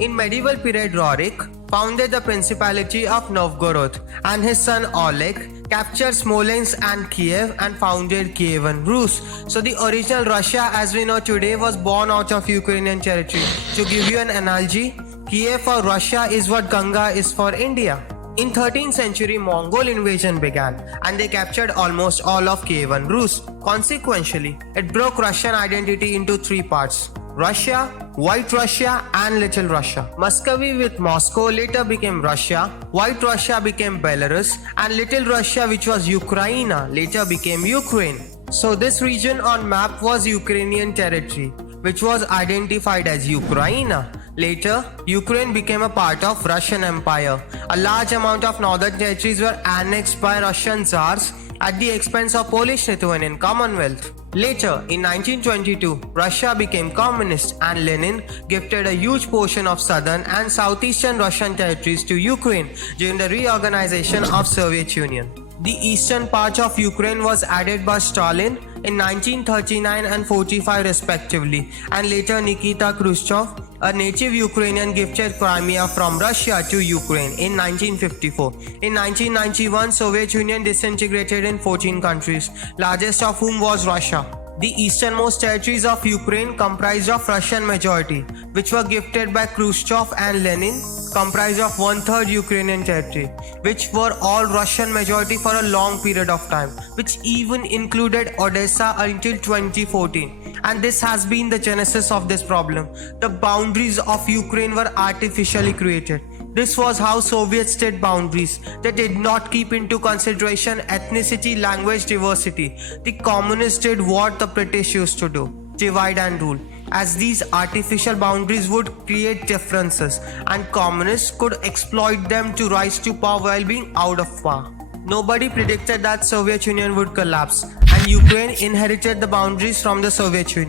In medieval period, Rorik founded the Principality of Novgorod, and his son Oleg captured Smolensk and Kiev and founded Kievan Rus. So the original Russia as we know today was born out of Ukrainian territory. To give you an analogy, Kiev for Russia is what Ganga is for India. In 13th century, Mongol invasion began and they captured almost all of Kievan Rus. Consequently, it broke Russian identity into three parts: Russia, White Russia and Little Russia. Muscovy with Moscow later became Russia, White Russia became Belarus, and Little Russia, which was Ukraine, later became Ukraine. So this region on map was Ukrainian territory, which was identified as Ukraine. Later, Ukraine became a part of Russian Empire. A large amount of northern territories were annexed by Russian Tsars at the expense of Polish-Lithuanian Commonwealth. Later, in 1922, Russia became communist and Lenin gifted a huge portion of southern and southeastern Russian territories to Ukraine during the reorganization of Soviet Union. The eastern part of Ukraine was added by Stalin in 1939 and 45 respectively, and later Nikita Khrushchev, a native Ukrainian, gifted Crimea from Russia to Ukraine in 1954. In 1991, Soviet Union disintegrated in 14 countries, largest of whom was Russia. The easternmost territories of Ukraine comprised of Russian majority, which were gifted by Khrushchev, and Lenin comprised of one-third Ukrainian territory, which were all Russian majority for a long period of time, which even included Odessa until 2014. And this has been the genesis of this problem. The boundaries of Ukraine were artificially created. This was how Soviets did boundaries. They did not keep into consideration ethnicity, language, diversity. The communists did what the British used to do: divide and rule, as these artificial boundaries would create differences and communists could exploit them to rise to power while being out of power. Nobody predicted that Soviet Union would collapse, and Ukraine inherited the boundaries from the Soviet Union.